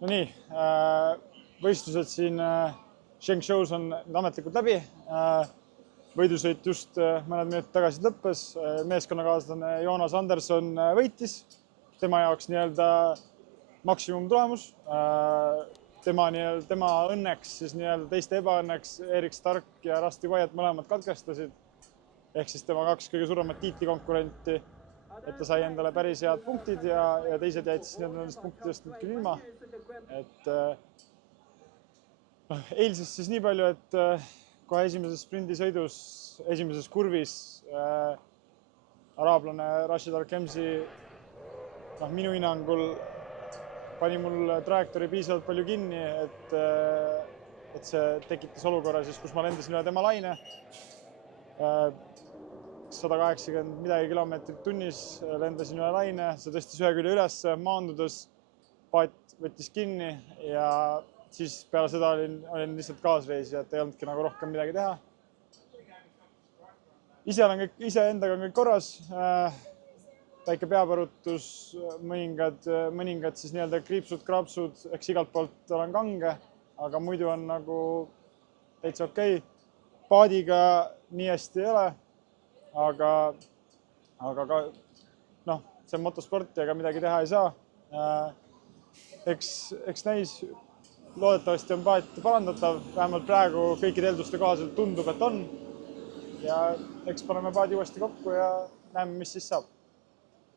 No nii, võistlused siin Zhengzhous on ametlikult läbi. Võidusõit just mõned minutid tagasi lõppes. Meeskonnakaaslane Joonas Anderson võitis. Tema jaoks nii-öelda maksimumtulemus. Tema õnneks, siis nii-öelda teiste ebaõnneks Erik Stark ja Rusty Wyatt mõlemad katkestasid. Ehk siis tema 2 kõige suuremat tiitlikonkurenti, et ta sai endale päris head punktid ja teised jäid siis nendest punktidest nüüd küll ilma. Eilsest siis nii palju, et kohe esimeses sprindisõidus, esimeses kurvis araablane Rashid Al-Kemsi minu hinnangul pani mul trajektoori piisavalt palju kinni, et see tekitas olukorra, kus ma lendasin üle tema laine. 180 midagi kilomeetrit tunnis lendasin üle laine, see tõstis ühe külje üles, maandudes paat võttis kinni ja siis peale seda olin lihtsalt kaasreisija, et ei olnudki nagu rohkem midagi teha. Ise endaga on kõik korras, väike peapõrutus, mõningad siis nii-öelda kriipsud-kraapsud, eks igalt poolt olen kange, aga muidu on nagu täitsa okei. Paadiga nii hästi ei ole, aga see on motosport ja ega midagi teha ei saa. Eks näis, loodetavasti on paat parandatav, vähemalt praegu kõikide eelduste kohaselt tundub, et on. Ja eks paneme paadi uuesti kokku ja näeme, mis siis saab.